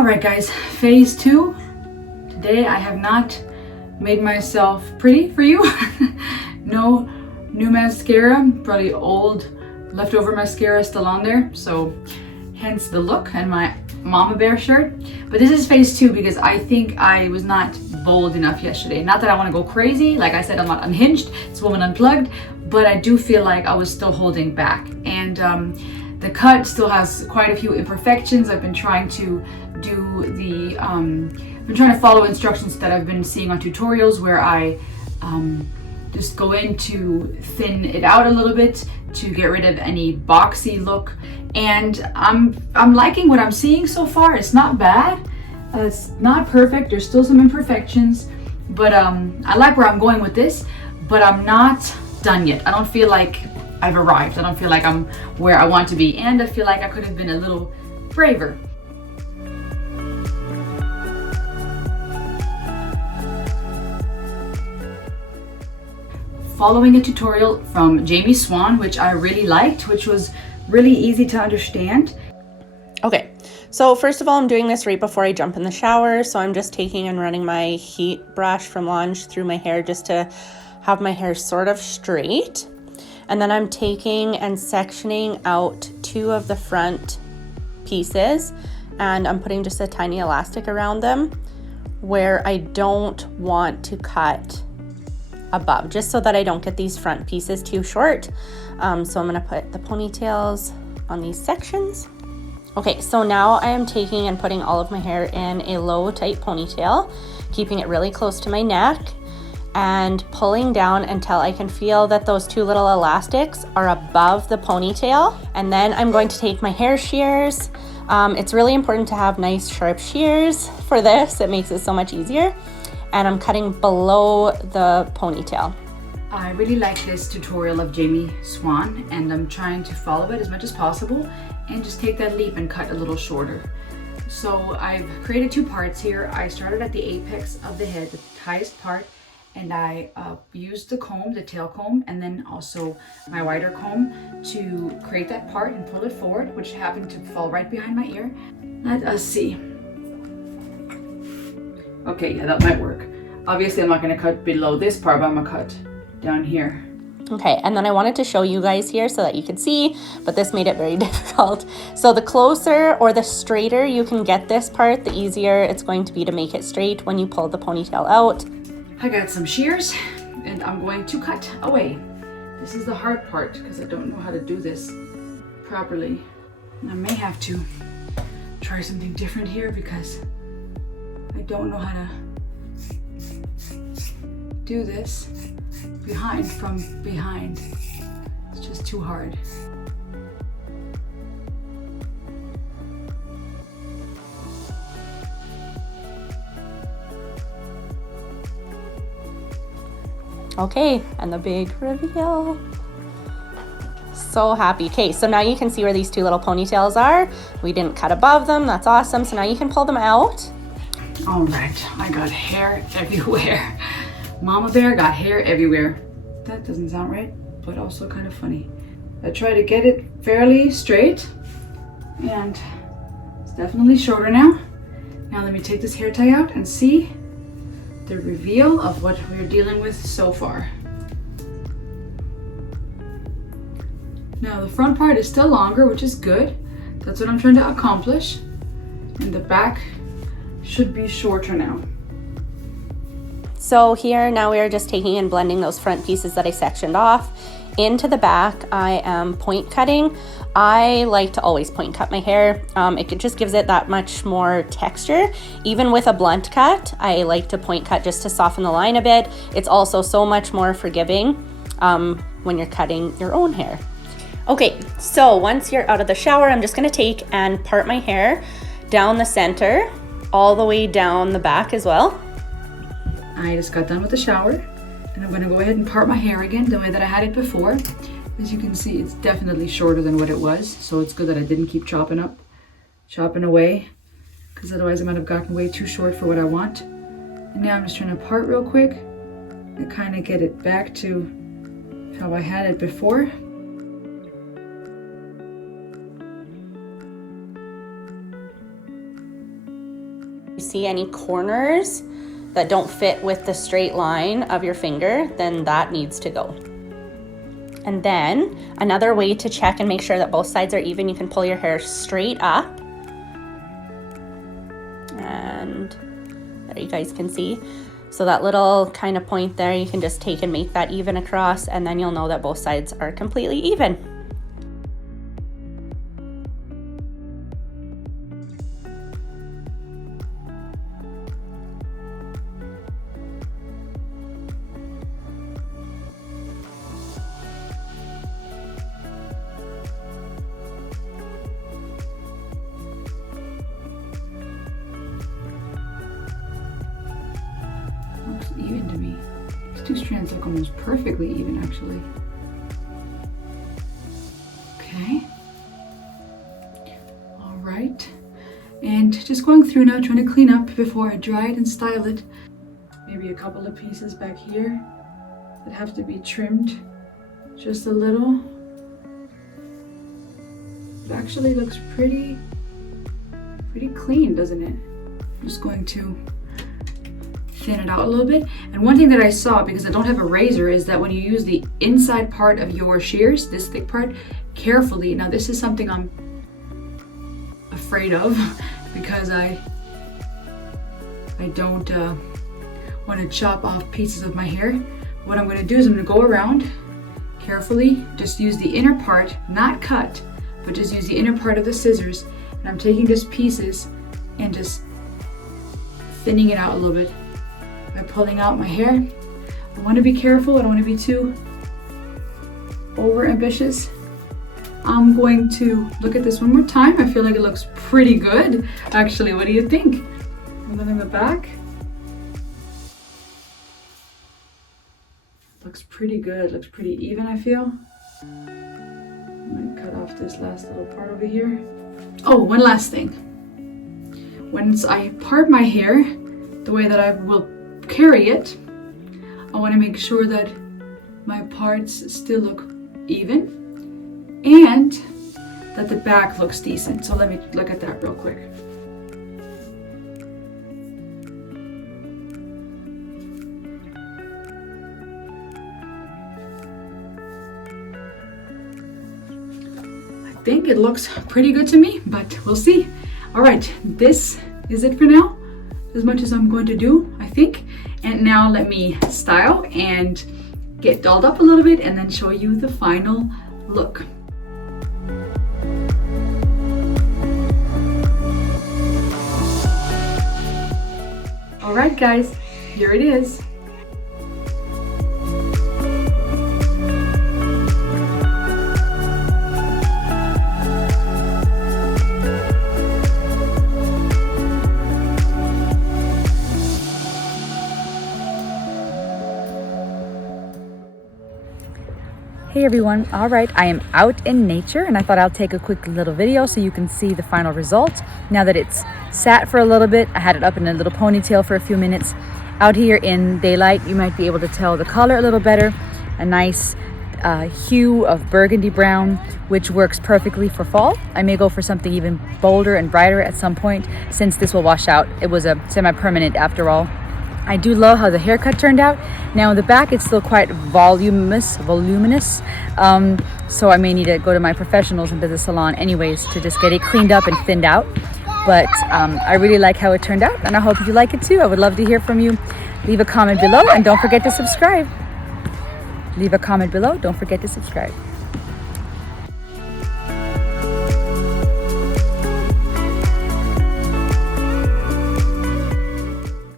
All right, guys, phase 2. Today I have not made myself pretty for you. No new mascara, probably old leftover mascara still on there, so hence the look and my mama bear shirt. But this is phase 2 because I think I was not bold enough yesterday. Not that I want to go crazy, like I said, I'm not unhinged, it's Woman Unplugged, but I do feel like I was still holding back. And the cut still has quite a few imperfections. I've been trying to do the, been trying to follow instructions that I've been seeing on tutorials where I just go in to thin it out a little bit to get rid of any boxy look. And I'm liking what I'm seeing so far. It's not bad. It's not perfect. There's still some imperfections, but I like where I'm going with this, but I'm not done yet. I don't feel like I've arrived. I don't feel like I'm where I want to be, and I feel like I could have been a little braver. Following a tutorial from Jami Swan, which I really liked, which was really easy to understand. Okay, so first of all, I'm doing this right before I jump in the shower. So I'm just taking and running my heat brush from Launch through my hair just to have my hair sort of straight. And then I'm taking and sectioning out 2 of the front pieces, and I'm putting just a tiny elastic around them where I don't want to cut above, just so that I don't get these front pieces too short. So I'm gonna put the ponytails on these sections. Okay, so now I am taking and putting all of my hair in a low tight ponytail, keeping it really close to my neck and pulling down until I can feel that those 2 little elastics are above the ponytail. And then I'm going to take my hair shears. It's really important to have nice sharp shears for this. It makes it so much easier. And I'm cutting below the ponytail. I really like this tutorial of Jami Swan, and I'm trying to follow it as much as possible and just take that leap and cut a little shorter. So I've created 2 parts here. I started at the apex of the head, the highest part, and I used the comb, the tail comb, and then also my wider comb to create that part and pull it forward, which happened to fall right behind my ear. Let us see. Okay, yeah, that might work. Obviously, I'm not going to cut below this part, but I'm going to cut down here. Okay, and then I wanted to show you guys here so that you could see, but this made it very difficult. So the closer or the straighter you can get this part, the easier it's going to be to make it straight when you pull the ponytail out. I got some shears and I'm going to cut away. This is the hard part because I don't know how to do this properly. I may have to try something different here because I don't know how to do this from behind. It's just too hard. Okay, and the big reveal. So happy. Okay, so now you can see where these 2 little ponytails are. We didn't cut above them. That's awesome. So now you can pull them out. All right, I got hair everywhere. Mama bear got hair everywhere. That doesn't sound right, but also kind of funny. I try to get it fairly straight, and it's definitely shorter now. Now let me take this hair tie out and see the reveal of what we're dealing with so far. Now the front part is still longer, which is good. That's what I'm trying to accomplish. And the back should be shorter now. So here now we are just taking and blending those front pieces that I sectioned off into the back. I am point cutting. I like to always point cut my hair. It just gives it that much more texture. Even with a blunt cut, I like to point cut just to soften the line a bit. It's also so much more forgiving when you're cutting your own hair. Okay, so once you're out of the shower, I'm just gonna take and part my hair down the center, all the way down the back as well. I just got done with the shower, and I'm gonna go ahead and part my hair again the way that I had it before. As you can see, it's definitely shorter than what it was, so it's good that I didn't keep chopping away, because otherwise I might have gotten way too short for what I want. And now I'm just trying to part real quick and kind of get it back to how I had it before. see any corners that don't fit with the straight line of your finger, then that needs to go. And then another way to check and make sure that both sides are even, you can pull your hair straight up. And there you guys can see. So that little kind of point there, you can just take and make that even across, and then you'll know that both sides are completely even. Looks even to me. These two strands look almost perfectly even, actually. Okay. All right. And just going through now, trying to clean up before I dry it and style it. Maybe a couple of pieces back here that have to be trimmed just a little. It actually looks pretty clean, doesn't it? I'm just going to thin it out a little bit. And one thing that I saw, because I don't have a razor, is that when you use the inside part of your shears, this thick part, carefully. Now this is something I'm afraid of because I don't want to chop off pieces of my hair. What I'm going to do is I'm going to go around carefully, just use the inner part, not cut, but just use the inner part of the scissors, and I'm taking just pieces and just thinning it out a little bit by pulling out my hair. I want to be careful, I don't want to be too over ambitious. I'm going to look at this one more time. I feel like it looks pretty good, actually. What do you think? And then in the back, looks pretty good, looks pretty even, I feel. I might cut off this last little part over here. Oh, one last thing. Once I part my hair, the way that I will carry it, I want to make sure that my parts still look even and that the back looks decent. So let me look at that real quick. I think it looks pretty good to me, but we'll see. All right, this is it for now. As much as I'm going to do, I think. And now let me style and get dolled up a little bit and then show you the final look. All right, guys, here it is. Hey everyone, all right, I am out in nature and I thought I'll take a quick little video so you can see the final result. Now that it's sat for a little bit, I had it up in a little ponytail for a few minutes. Out here in daylight, you might be able to tell the color a little better. A nice hue of burgundy brown, which works perfectly for fall. I may go for something even bolder and brighter at some point since this will wash out. It was a semi-permanent after all. I do love how the haircut turned out. Now in the back, it's still quite voluminous. So I may need to go to my professionals into the salon anyways to just get it cleaned up and thinned out. But I really like how it turned out, and I hope you like it too. I would love to hear from you. Leave a comment below and don't forget to subscribe. Leave a comment below, don't forget to subscribe.